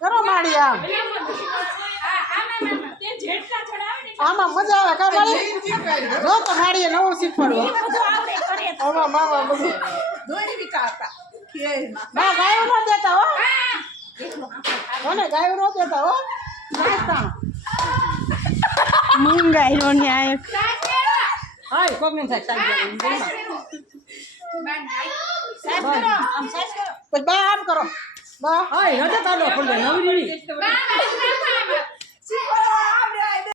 કરો માડી આમાં મજા આવે કા માડી જો તો માડીએ નવું શીખવાડવું આમાં મામા બધું ના ગાયો ન દેતા હો કોને ગાયો ન દેતા હો નાસ્તા મૂંગાઈ રો ને આ હાય કોકને થાય પછી બા આમ કરો બા હાય નતો તાલો ખોલ દે નવરી